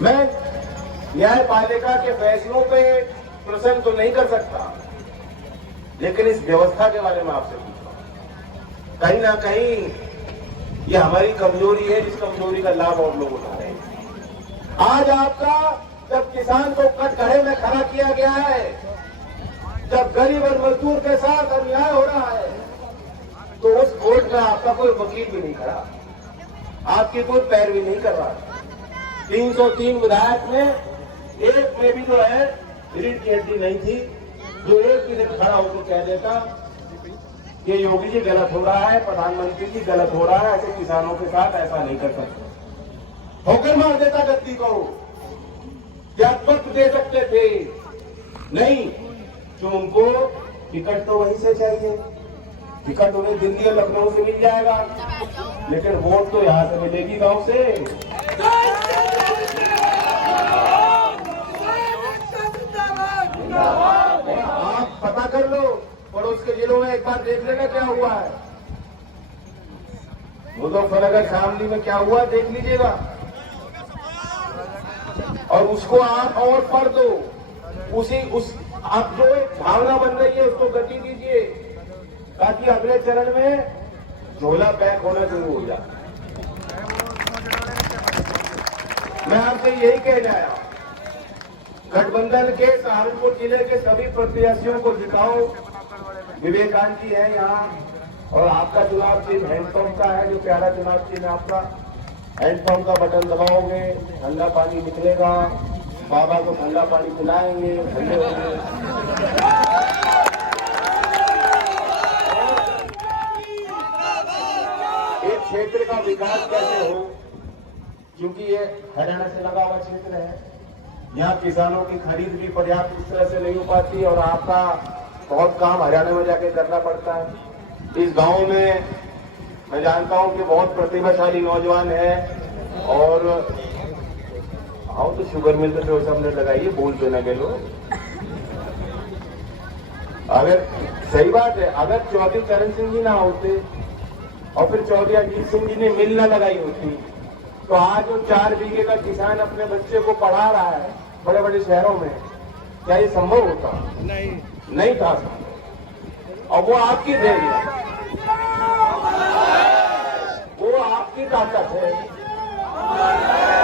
मैं न्यायपालिका के फैसलों पे प्रश्न तो नहीं कर सकता, लेकिन इस व्यवस्था के बारे में आपसे पूछता हूं। कहीं ना कहीं ये हमारी कमजोरी है, जिस कमजोरी का लाभ और लोग उठा रहे हैं। आज आपका जब किसान को कटघरे में खड़ा किया गया है, जब गरीब और मजदूर के साथ अन्याय हो रहा है, तो उस कोर्ट में आपका कोई वकील भी नहीं खड़ा, आपकी कोई पैरवी नहीं कर रहा। 303 विधायक में एक में भी जो है रीढ़ की हड्डी नहीं थी, जो एक भी दिन खड़ा होकर कह देता कि योगी जी गलत हो रहा है, प्रधानमंत्री जी गलत हो रहा है, ऐसे किसानों के साथ ऐसा नहीं कर सकते। ठोकर मार देता गद्दी को, त्यागपत्र दे सकते थे, नहीं, जो उनको टिकट तो वहीं से चाहिए, टिकट उन्हें दिल्ली और लखनऊ से मिल जाएगा, लेकिन वोट तो यहां से मिलेगी, गांव से। आप पता कर लो, पड़ोस के जिलों में एक बार देख लेना क्या हुआ है, मुजफ्फरनगर शामली में क्या हुआ देख लीजिएगा, और उसको आप और पढ़ दो, आप जो एक भावना बन रही है उसको गति दीजिए, ताकि अगले चरण में झोला पैक होना शुरू हो जाए। मैं आपसे यही कहने आया, गठबंधन के सहारनपुर जिले के सभी प्रत्याशियों को जिताओ। विवेकानंद जी है यहाँ, और आपका चुनाव चिन्ह हैंडपंप का है, जो प्यारा चुनाव चिन्ह है आपका। हैंडपंप का बटन दबाओगे, ठंडा पानी निकलेगा, बाबा को ठंडा पानी पिलाएंगे, ठंडे होंगे। एक क्षेत्र का विकास कैसे हो, क्योंकि ये हरियाणा से लगा हुआ क्षेत्र है, यहाँ किसानों की खरीद भी पर्याप्त इस तरह से नहीं हो पाती, और आपका बहुत काम हरियाणा में जाके करना पड़ता है। इस गांव में मैं जानता हूं कि बहुत प्रतिभाशाली नौजवान है, और आओ तो शुगर मिल तो 2 मिनट लगाइए, बोल तो ना गेलो। अगर सही बात है, अगर चौधरी चरण सिंह जी ना होते और फिर चौधरी अजीत सिंह जी ने मिल ना लगाई होती, तो आज जो 4 बीघे का किसान अपने बच्चे को पढ़ा रहा है बड़े बड़े शहरों में, क्या ये संभव होता? नहीं था संभव। और वो आपकी देन है, वो आपकी ताकत है,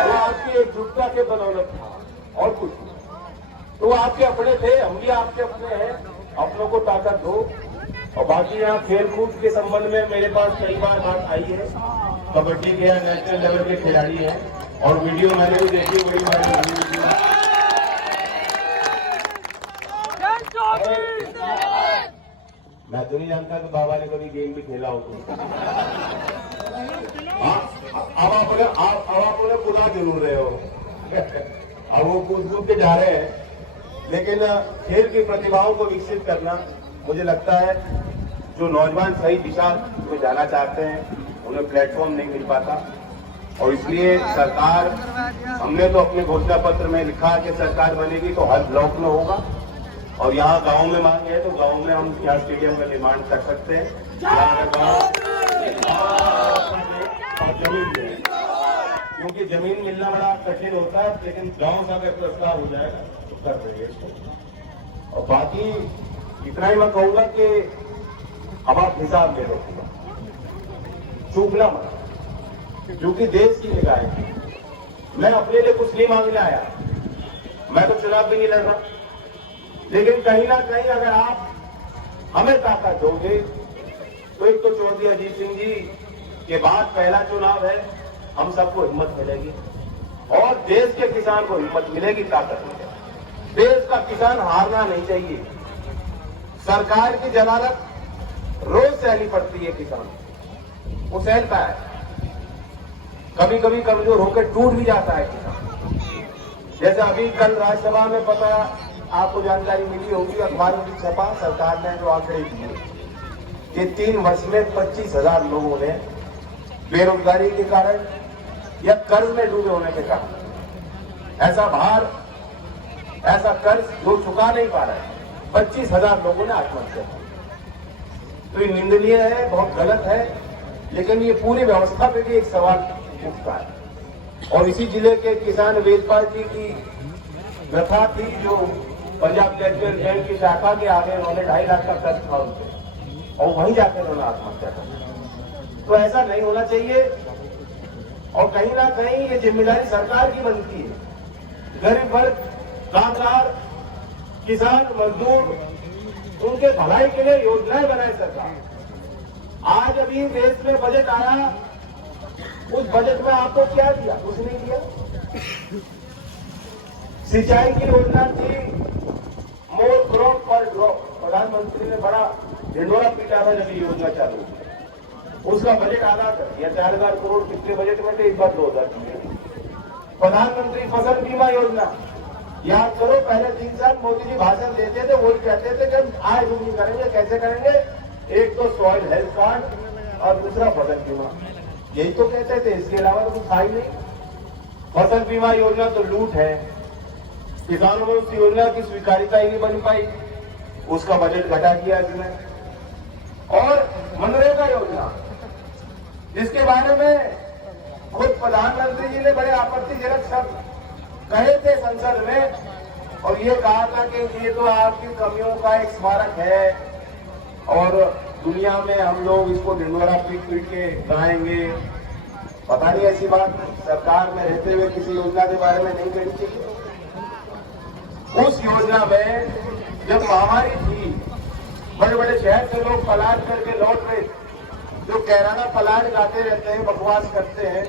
वो आपकी एकजुटता के बदौलत था, और कुछ नहीं। तो वो आपके अपने थे, हम भी आपके अपने हैं, अपनों को ताकत दो। और बाकी यहाँ खेल कूद के संबंध में मेरे पास कई बार बात आई है, कबड्डी के नेशनल लेवल के खिलाड़ी हैं, और वीडियो मैंने भी देखी, बड़ी मैं तो नहीं जानता कि बाबा ने कभी गेम भी खेला हो तो। अब आप उन्हें बुला जरूर रहे हो अब वो कूद के जा रहे हैं, लेकिन खेल की प्रतिभाओं को विकसित करना, मुझे लगता है जो नौजवान सही दिशा में जाना चाहते हैं उन्हें प्लेटफॉर्म नहीं मिल पाता, और इसलिए सरकार, हमने तो अपने घोषणा पत्र में लिखा कि सरकार बनेगी तो हर ब्लॉक में होगा, और यहाँ गांव में मांग है तो गांव में हम क्या स्टेडियम का निर्माण कर सकते हैं, और जमीन है, क्योंकि जमीन मिलना बड़ा कठिन होता है, लेकिन गांव का अगर प्रस्ताव हो जाएगा तो कर देंगे इसको। और बाकी इतना ही मैं कहूंगा कि अब आप हिसाब ले लो, चूकना मत, क्योंकि देश की निगाह है। मैं अपने लिए कुछ नहीं मांगने आया, मैं तो चुनाव भी नहीं लड़ रहा, लेकिन कहीं ना कहीं अगर आप हमें ताकत दोगे तो एक तो चौधरी अजीत सिंह जी के बाद पहला चुनाव है, हम सबको हिम्मत मिलेगी, और देश के किसान को हिम्मत मिलेगी, ताकत मिलेगी। देश का किसान हारना नहीं चाहिए। सरकार की जलालत रोज सहनी पड़ती है, किसान वो सहता है, कभी कभी कमजोर होकर टूट भी जाता है किसान। जैसे अभी कल राज्यसभा में पता आपको जानकारी मिली होगी, अखबारों की छपा, सरकार ने जो आंकड़े दिए कि 3 वर्ष में 25,000 लोगों ने बेरोजगारी के कारण या कर्ज में डूबे होने के कारण, ऐसा भार, ऐसा कर्ज जो चुका नहीं पा रहे, 25,000 लोगों ने आत्महत्या की। तो ये निंदनीय है, बहुत गलत है, लेकिन ये पूरी व्यवस्था पे भी एक सवाल उठता है। और इसी जिले के किसान वेदपाल जी की व्यथा थी, जो पंजाब नेशनल बैंक की शाखा के आगे उन्होंने 2.5 लाख का कर्ज था उनसे, और वहीं जाकर उन्होंने आत्महत्या कर। तो ऐसा नहीं होना चाहिए, और कहीं ना कहीं ये जिम्मेदारी सरकार की बनती है। गरीब वर्ग, कामगार, किसान, मजदूर, उनके भलाई के लिए योजनाएं बनाए सरकार। आज अभी देश में बजट आया, उस बजट में आपको क्या दिया? कुछ नहीं दिया। सिंचाई की योजना थी, मोर क्रॉप पर ड्रॉप, प्रधानमंत्री ने बड़ा ढिंडोरा पीटा था जब ये योजना चालू हुई। उसका बजट आधा कर दिया, 4000 करोड़ पिछले बजट में थे, इस बार 2000 किए। प्रधानमंत्री फसल बीमा योजना, याद करो पहले 3 साल मोदी जी भाषण देते थे, वही कहते थे कि हम आय दुगनी करेंगे। कैसे करेंगे? एक तो सॉइल हेल्थ कार्ड और दूसरा फसल बीमा, यही तो कहते थे, इसके अलावा तो कुछ था ही नहीं। फसल बीमा योजना तो लूट है, किसानों में उस योजना की स्वीकारिता ही नहीं बन पाई, उसका बजट घटा दिया इसने। और मनरेगा योजना, जिसके बारे में खुद प्रधानमंत्री जी ने बड़े आपत्तिजनक शब्द कहे थे संसद में, और ये कहा था कि ये तो आपकी कमियों का एक स्मारक है, और दुनिया में हम लोग इसको ढिंडोरा पीट पीट के गाएंगे। पता नहीं ऐसी बात सरकार में रहते हुए किसी योजना के बारे में नहीं कहनी चाहिए। उस योजना में जब महामारी थी, बड़े बड़े शहर से लोग पलायन करके लौट रहे, जो कैराना पलायन गाते रहते हैं, बकवास करते हैं।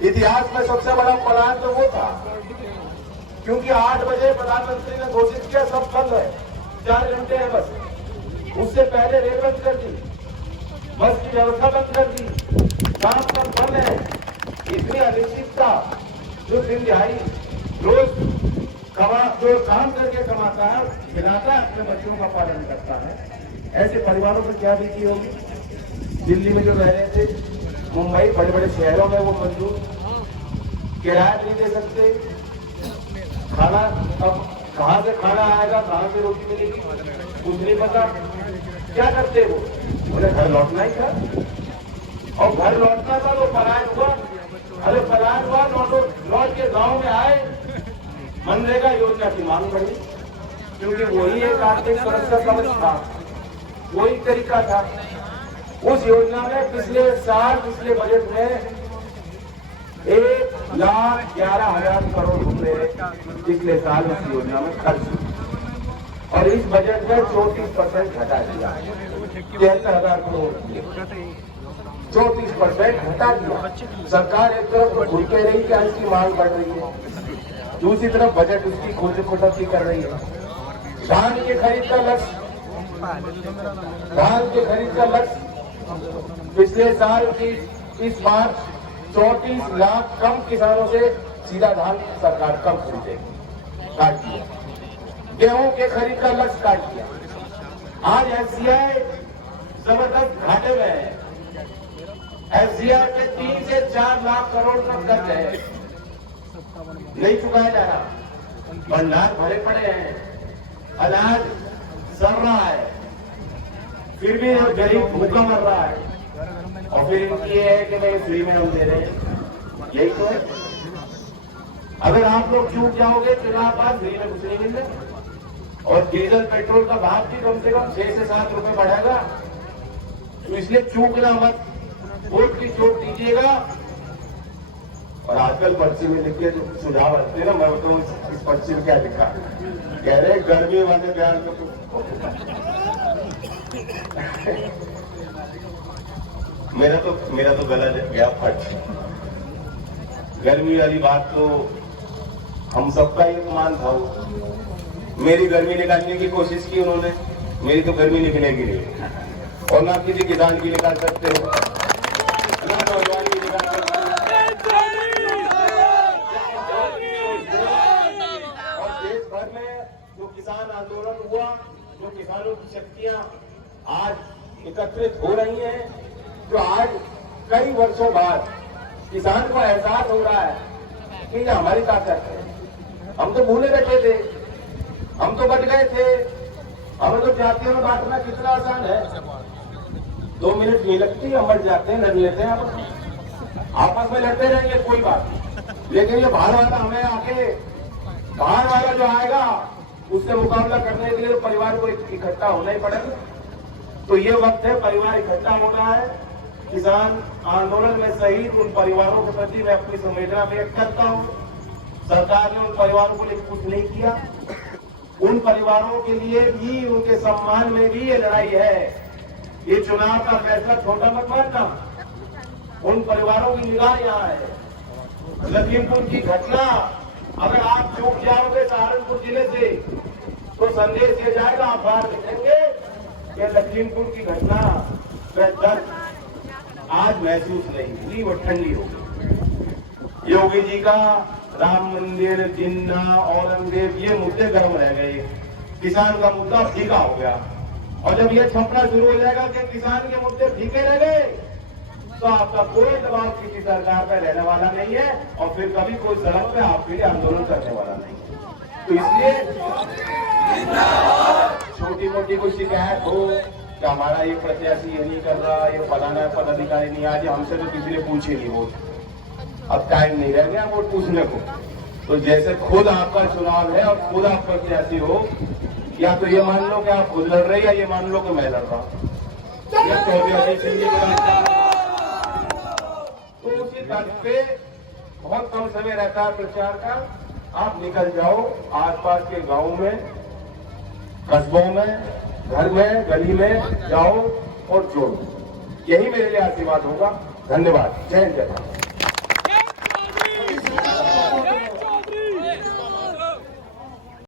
इतिहास में सबसे बड़ा पलायन तो वो था, क्योंकि 8 बजे प्रधानमंत्री ने घोषित किया सब बंद है, 4 घंटे है बस। उससे पहले रेल बंद कर दी, बस की व्यवस्था बंद कर दी, काम सब बंद है। इतनी अनिश्चितता, जो दिन दिहाड़ी रोज जो काम करके कमाता है, खिलाता है, अपने बच्चों का पालन करता है, ऐसे परिवारों पर क्या बीती होगी? दिल्ली में जो रह रहे थे, मुंबई, बड़े बड़े शहरों में वो मजदूर किराया नहीं दे सकते, खाना अब कहाँ से खाना आएगा, कहाँ से रोटी मिलेगी, कुछ नहीं पता। क्या करते वो? बोले घर लौटना ही था, और घर लौटना था तो पलायन हुआ। अरे पलायन हुआ, लौट के गांव में आए, मनरेगा योजना की मांग बढ़ी, क्योंकि वही एक आर्थिक सुरक्षा कवच था, वही तरीका था। उस योजना में पिछले बजट में 1,11,000 करोड़ रुपए पिछले साल उस योजना में खर्च हुए, और इस बजट में 34% घटा दिया, 73,000 करोड़, 34% घटा दिया। सरकार एक तरफ खुद कह रही कि इसकी मांग बढ़ रही है, दूसरी तरफ बजट उसकी खुद कटौती कर रही है। धान के खरीद का लक्ष्य पिछले साल की इस बार 34 लाख कम किसानों से सीधा धान सरकार कम खरीदेगी, काट दिया। गेहूं के खरीद का लक्ष्य काट दिया। आज एफसीआई जबरदस्त घाटे में है। एफसीआई पे 3 से 4 लाख करोड़ का कर्ज है, नहीं चुकाया जा रहा, भंडार भरे पड़े हैं, अनाज सड़ रहा है, फिर भी गरीब भूखा मर रहा है, और फिर इनकी ये है कि नहीं फ्री में हम दे रहे हैं। यही तो है। अगर आप लोग चूक जाओगे चुनाव बाद, फ्री में कुछ नहीं मिल रहा, और डीजल पेट्रोल का भाव भी कम से कम 6 से 7 रुपए बढ़ेगा। तो इसलिए चूकना मत, वोट की चोट दीजिएगा। और आजकल पर्ची में लिख के जो सुझाव रखते हैं ना, मैं तो इस पर्ची में क्या लिखा, कह रहे गर्मी वाले बयान को मेरा तो गला गया फट। गर्मी वाली बात तो हम सबका ही अपमान था। मेरी गर्मी निकालने की कोशिश की उन्होंने, मेरी तो गर्मी निकलेगी नहीं, और ना किसी किसान की निकाल सकते हो, ना नौजवान की निकाल सकते हो। और देश भर में जो किसान आंदोलन हुआ, जो किसानों की शक्तियां आज एकत्रित हो रही हैं, जो आज कई वर्षों बाद किसान को एहसास हो रहा है कि ये हमारी ताकत है। हम तो भूले बैठे थे, हम तो बच गए थे, हमें तो जातियों में बांटना कितना आसान है, 2 मिनट नहीं लगती, हम बच जाते हैं, लड़ लेते हैं। आपस में लड़ते रहेंगे कोई बात नहीं, लेकिन ये बाहर वाला हमें आके, बाहर वाला जो आएगा उससे मुकाबला करने के लिए तो परिवार को इकट्ठा होना ही पड़ेगा। तो ये वक्त है, परिवार इकट्ठा होना है। किसान आंदोलन में शहीद उन परिवारों के प्रति मैं अपनी संवेदना व्यक्त करता हूं। सरकार ने उन परिवारों को लेकर कुछ नहीं किया। उन परिवारों के लिए भी, उनके सम्मान में भी ये लड़ाई है। ये चुनाव का फैसला छोटा मत मानना। उन परिवारों की निगाह यहाँ है। लखीमपुर की घटना, अगर आप चूक जाओगे सहारनपुर जिले से तो संदेश ये जाएगा, आप बाहर लिखेंगे कि लखीमपुर की घटना का दर्द आज महसूस नहीं हुई, वो ठंडी हो गई। योगी जी का राम मंदिर, जिन्ना, औरंगजेब, ये मुद्दे गर्म रह गए। किसान का मुद्दा फीका हो गया। और जब ये छपना शुरू हो जाएगा कि किसान के मुद्दे फीके रह गए, तो आपका कोई दबाव किसी सरकार पर रहने वाला नहीं है और फिर कभी कोई सड़क पे आपके लिए आंदोलन करने वाला नहीं है। तो इसलिए छोटी मोटी कोई शिकायत हो कि हमारा ये प्रत्याशी ये नहीं कर रहा, ये फलाना पदाधिकारी नहीं, आज हमसे तो किसी ने पूछे नहीं वोट, अब टाइम नहीं रह गया वोट पूछने को। तो जैसे खुद आपका चुनाव है और खुद आप प्रत्याशी हो, या तो ये मान लो कि आप खुद लड़ रहे, या ये मान लो कि मैं लड़ रहा हूं। तो उसी तर्ज पे बहुत कम समय रहता है प्रचार का। आप निकल जाओ आसपास के गांव में, कस्बों में, घर में, गली में जाओ और जोड़ो। यही मेरे लिए आशीर्वाद होगा। धन्यवाद। जय हिंद, जय भारत।